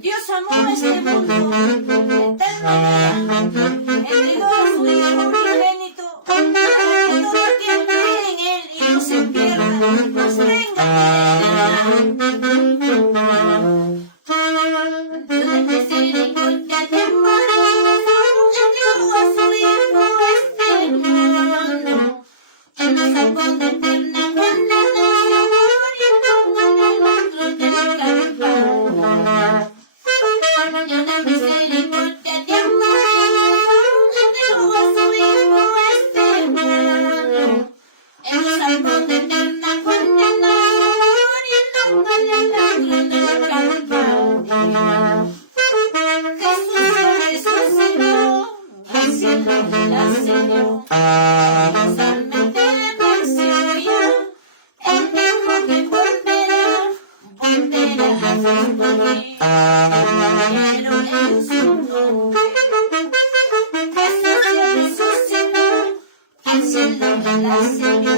Dios amó este mundo de tal manera, entregó a su Hijo unigénito, para que todo aquel que cree en Él y no se pierda, mas tenga vida. Dios de misericordia y amor, entregó a su Hijo a este mundo, Él nos salvó de eterna condenación, muriendo en el cruz del Calvario. Dios de misericordia y amor, entregó a su Hijo a este mundo, Él nos salvó de eterna condenación, muriendo en el cruz del Calvario. Jesús resucitó, al cielo Él ascendió, gloriosamente venció ya. Él dijo que volverá a responder, pero en su nombre. Jesús resucitó, al cielo Él ascendió.